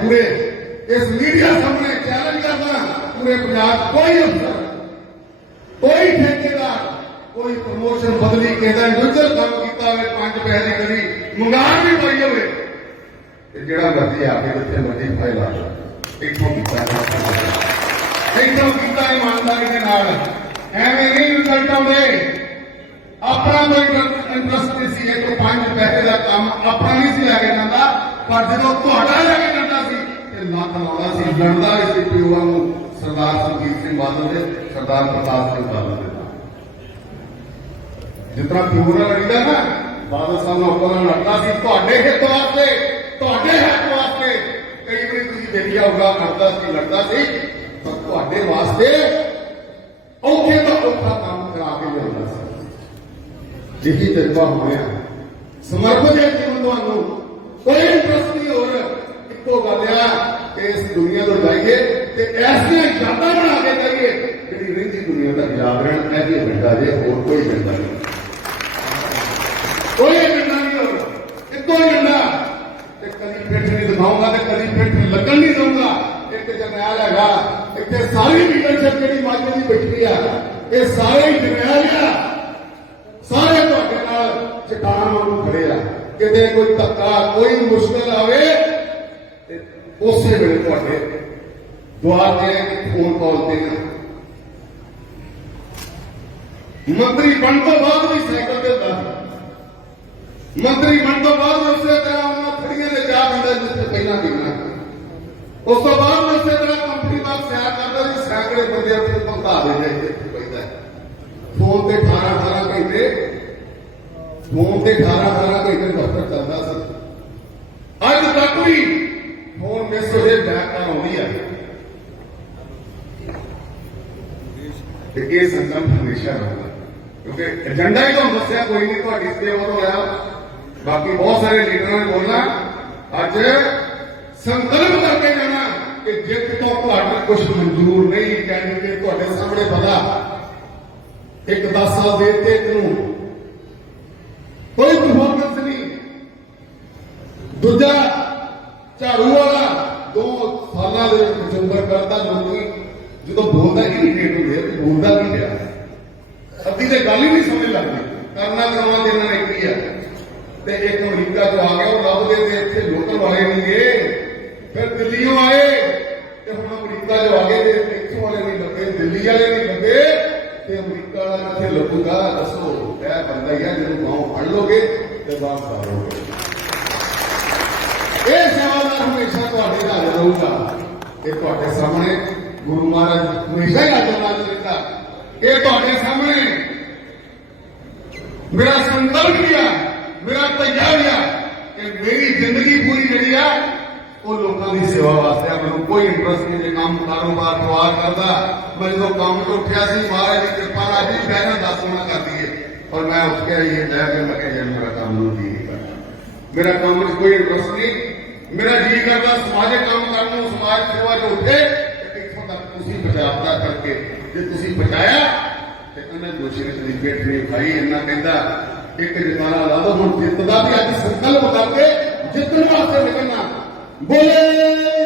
ਪੂਰੇ ਇਸ ਮੀਡੀਆ ਸਾਹਮਣੇ ਚੈਲੰਜ ਕਰਦਾ, ਪੂਰੇ ਪੰਜਾਬ ਕੋਈ ਅਫਸਰ ਕੋਈ ਠੇਕੇਦਾਰ, ਕੋਈ ਪ੍ਰਮੋਸ਼ਨ ਬਦਲੀ ਕਿਹਦਾ ਇੰਡੀਵਿਜੂਅਲ ਕੰਮ ਕੀਤਾ ਹੋਵੇ, ਪੰਜ ਪੈਸੇ ਕਰੀ ਮੰਗਾ ਵੀ ਪਈ ਹੋਵੇ। ਤੇ ਜਿਹੜਾ ਮਰਜ਼ੀ ਆ ਕੇ ਉੱਥੇ ਮਰਜ਼ੀ ਫਾਇਲ ਆ ਇੱਥੋਂ ਕੀਤਾ ਇੱਥੋਂ ਕੀਤਾ ਇਮਾਨਦਾਰੀ ਦੇ ਨਾਲ। ਐਵੇਂ ਨਹੀਂ ਰਿਜ਼ਲਟ ਆਉਂਦੇ। ਆਪਣਾ ਕੋਈ ਇੰਟਰਸਟ ਨਹੀਂ ਸੀ, ਇਹ ਤੋਂ ਪੰਜ ਪੈਸੇ ਦਾ ਕੰਮ ਆਪਣਾ ਨਹੀਂ ਸੀ ਲੈ ਕੇ ਜਾਂਦਾ। ਪਰ ਜਦੋਂ ਤੁਹਾਡਾ ਲੈ ਕੇ ਜਾਂਦਾ ਸੀ। ਤੇ ਲੱਤ ਲਾਉਂਦਾ ਸੀ ਲੜਦਾ ਵੀ ਸੀ ਪਿਓਾਂ ਨੂੰ। ਸਰਦਾਰ ਸੁਖਬੀਰ ਸਿੰਘ ਬਾਦਲ ਦੇ, ਸਰਦਾਰ ਪ੍ਰਤਾਪ ਸਿੰਘ ਬਾਦਲ ਦੇ ਨਾਲ। ਜਿਤਨਾ ਪਿਓ ਨਾਲ ਲੜੀਦਾ ਨਾ, ਬਾਦਲ ਸਾਹਿਬ ਨਾਲ ਉੱਪਰ ਨਾਲ ਲੜਦਾ ਸੀ, ਤੁਹਾਡੇ ਹਿੱਤ ਵਾਸਤੇ, ਤੁਹਾਡੇ ਹੱਕ ਵਾਸਤੇ। ਕਈ ਵਾਰੀ ਤੁਸੀਂ ਦੇਖਿਆ ਹੋਗਾ ਕਰਦਾ ਸੀ, ਲੜਦਾ ਸੀ, ਪਰ ਤੁਹਾਡੇ ਵਾਸਤੇ ਔਖੇ ਤੋਂ ਔਖਾ ਕੰਮ ਕਰਾ ਕੇ ਲਿਆਉਂਦਾ ਸੀ। ਜਿਹੀ ਤਜਰਬਾ ਹੋਇਆ ਸਮਰਪਿਤ ਹੈ ਜੀਵਨ ਤੁਹਾਨੂੰ। ਕੋਈ ਇੰਟਰਸਟ ਨਹੀਂ ਹੋਰ ਇੱਕੋ ਗੱਲ ਆ ਕਿ ਇਸ ਦੁਨੀਆ ਤੋਂ ਜਾਈਏ ਤੇ ਐਸੀਆਂ ਯਾਦਾਂ ਬਣਾ ਕੇ ਜਾਈਏ ਜਿਹੜੀ ਰਹਿੰਦੀ ਦੁਨੀਆ ਦਾ ਜਾਗਰਣ ਇਹ ਵੀ ਵੱਡਾ ਜੇ ਹੋਰ ਕੋਈ ਵੱਡਾ ਨਹੀਂ ਕੋਈ ਏਜੰਡਾ ਨਹੀਂ ਹੋਰ ਇੱਕੋ ਹੀ ਏਜੰਡਾ ਤੇ ਕਦੀ ਫਿੱਟ ਨਹੀਂ ਦਿਖਾਉਂਗਾ ਤੇ ਕਦੀ ਫਿੱਟ ਲੱਗਣ ਨਹੀਂ ਦਊਂਗਾ ਇੱਕ ਜਰਨੈਲ ਹੈਗਾ ਇੱਥੇ ਸਾਰੀ ਲੀਡਰਸ਼ਿਪ ਜਿਹੜੀ ਮਾਜੇ ਦੀ ਬੈਠੀ ਆ ਇਹ ਸਾਰੇ ਹੀ ਜਰਨੈਲ ਆ ਸਾਰੇ ਤੁਹਾਡੇ ਨਾਲ ਚਟਾਨ ਵਾਂਗੂ ਖੜੇ ਆ ਕਿਤੇ ਕੋਈ ਧੱਕਾ, ਕੋਈ ਮੁਸ਼ਕਲ ਆਵੇ ਤੇ ਉਸੇ ਵੇਲੇ ਤੁਹਾਡੇ ਦੁਆਰ ਤੇ ਫੋਨ ਕਾਲ ਤੇ ਨਾ। ਮੰਤਰੀ ਬਣ ਤੋਂ ਬਾਅਦ ਵੀ ਸਾਈਕਲ ਤੇ ਹੁੰਦਾ। ਮੰਤਰੀ ਬਣ ਤੋਂ ਬਾਅਦ ਉਸੇ ਤਰ੍ਹਾਂ ਉਹਨਾਂ ਫੜੀਆਂ ਦੇ ਚਾਹ ਪੀਂਦਾ ਜਿੱਥੇ ਪਹਿਲਾਂ ਪੀਣਾ ਉਸ ਤੋਂ ਬਾਅਦ ਵੀ ਉਸੇ ਤਰ੍ਹਾਂ ਕੰਪਨੀ ਦਾ ਸੈਰ ਕਰਦਾ ਸੀ ਸੈਂਕੜੇ ਬੰਦੇ ਉੱਥੇ ਭੰਕਾ ਦੇ ਜਾਂਦੇ ਪੈਂਦਾ ਫੋਨ ਤੇ 18 18 ਘੰਟੇ ਫੋਨ ਤੇ 18 18 ਘੰਟੇ ਦਫ਼ਤਰ ਚੱਲਦਾ ਸੀ। ਅੱਜ ਤੱਕ ਵੀ ਫੋਨ ਮਿਸ ਹੋ ਬੈਕ ਤਾਂ ਆਉਂਦੀ ਆ। ਤੇ ਇਹ ਸੰਕਲਪ ਹਮੇਸ਼ਾ ਰਹੂਗਾ ਕਿਉਂਕਿ ਏਜੰਡਾ ਹੀ ਤੁਹਾਨੂੰ ਦੱਸਿਆ, ਕੋਈ ਨਹੀਂ ਤੁਹਾਡੀ ਸੇਵਾ ਤੋਂ ਹੋਇਆ। ਬਾਕੀ ਬਹੁਤ ਸਾਰੇ ਲੀਡਰਾਂ ਨੇ ਬੋਲਣਾ, ਅੱਜ ਸੰਕਲਪ ਕਰਕੇ ਜਾਣਾ ਕਿ ਜਿੱਤ ਤੋਂ ਤੁਹਾਡਾ ਕੁਝ ਮਨਜ਼ੂਰ ਨਹੀਂ ਕੈਂਡੀਡੇਟ ਤੁਹਾਡੇ ਸਾਹਮਣੇ ਪਤਾ ਇੱਕ 10 ਸਾਲ ਦੇ ਤੇ ਇੱਕ ਨੂੰ ਕੋਈ ਪਰਫਾਰਮੈਂਸ ਨਹੀਂ ਦੂਜਾ ਝਾੜੂ ਵਾਲਾ ਦੋ ਸਾਲਾਂ ਦੇ ਵਿੱਚ ਕਰਦਾ ਲੋਕੀ ਜਦੋਂ ਬੋਲਦਾ ਹੀ ਨਹੀਂ ਡੇਟ ਬੋਲਦਾ ਨਹੀਂ ਪਿਆ ਅੱਧੀ ਤੇ ਗੱਲ ਹੀ ਨਹੀਂ ਸਮਝ ਲੱਗਦੀ। ਕਰਨਾ ਕਰਾਉਣਾ ਤੇ ਇਹਨਾਂ ਨੇ ਕੀ ਆ? ਤੇ ਇੱਕ ਅਮਰੀਕਾ ਤੋਂ ਆ ਗਿਆ, ਉਹ ਲੱਭਦੇ ਤੇ ਇੱਥੇ ਲੋਕਲ ਵਾਲੇ ਨਹੀਂ ਗਏ ਫਿਰ ਦਿੱਲੀੋਂ ਆਏ, ਤੇ ਹੁਣ ਅਮਰੀਕਾ ਜੋ ਆ ਗਏ, ਤੇ ਇੱਥੋਂ ਵਾਲੇ ਨਹੀਂ ਲੱਗੇ ਦਿੱਲੀ ਵਾਲੇ ਨਹੀਂ ਲੱਗੇ ਤੇ ਅਮਰੀਕਾ ਵਾਲਾ ਕਿੱਥੇ ਲੱਗੂਗਾ ਦੱਸੋ, ਇਹ ਬੰਦਾ ਹੀ ਆ ਜਿਹਨੂੰ ਗਾਉਂ ਫੜ ਲੋਗੇ ਤੇ ਬਾਹਰ ਕਰੋਗੇ ਇਹ ਸਵਾਲ ਹਮੇਸ਼ਾ ਤੁਹਾਡੇ ਨਾਲ ਰਹੂਗਾ। ਇਹ ਤੁਹਾਡੇ ਸਾਹਮਣੇ ਗੁਰੂ ਮਹਾਰਾਜ ਹਮੇਸ਼ਾ ਹੀ ਅੱਜ ਨਾਲ ਰਹਿੰਦਾ ਇਹ ਤੁਹਾਡੇ ਸਾਹਮਣੇ ਮੇਰਾ ਸੰਕਲਪ ਵੀ ਮੇਰਾ ਤਜਰਬਾ ਕਿ ਮੇਰੀ ਜ਼ਿੰਦਗੀ ਪੂਰੀ ਜਿਹੜੀ ਆ, ਉਹ ਲੋਕਾਂ ਦੀ ਸੇਵਾ ਵਾਸਤੇ ਆ। ਮੈਨੂੰ ਕੋਈ ਇੰਟਰਸਟ ਨਹੀਂ ਜੇ ਕੰਮ ਕਾਰੋਬਾਰ ਤੋਂ ਪਰਿਵਾਰ ਕਰਦਾ। ਮੈਂ ਜਦੋਂ ਕੰਮ ਤੋਂ ਉੱਠਿਆ ਸੀ, ਮਹਾਰਾਜ ਦੀ ਕਿਰਪਾ ਨਾਲ ਅੱਜ ਪਹਿਲਾਂ ਬਹਿਣਾ ਕਰਦੀ ਹੈ ਕਰ ਔਰ ਮੈਂ ਉੱਠ ਕੇ ਇਹ ਲੈ ਕੇ ਮੈਂ ਕਿਹਾ ਯਾਰ ਮੇਰਾ ਕੰਮ ਨੂੰ ਨਹੀਂ ਕਰਦਾ। ਮੇਰਾ ਕੰਮ ਵਿੱਚ ਕੋਈ ਇੰਟਰਸਟ ਨਹੀਂ। ਮੇਰਾ ਜੀ ਕਰਦਾ, ਸਮਾਜਿਕ ਕੰਮ ਕਰਨ ਨੂੰ, ਸਮਾਜ ਸੇਵਾ ਜੋ ਉੱਠੇ, ਤੇ ਇੱਥੋਂ ਤੱਕ ਤੁਸੀਂ ਬਚਾਵਤਾ ਕਰਕੇ, ਜੇ ਤੁਸੀਂ ਬਚਾਇਆ, ਤੇ ਉਹਨਾਂ ਦੋਸ਼ੀ ਨੇ ਤੁਸੀਂ ਪੇਟ ਨਹੀਂ ਭਾਈ, ਇੰਨਾ ਕਹਿੰਦਾ, ਇੱਕ ਜਮਾਨਾ ਲਾ ਦੋ, ਹੁਣ ਜਿੱਤਦਾ ਵੀ ਅੱਜ ਸੰਕਲਪ ਕਰਕੇ ਜਿੱਤਣ ਵਾਸਤੇ ਨਿਕਲਣਾ। ਬੋਲੇ!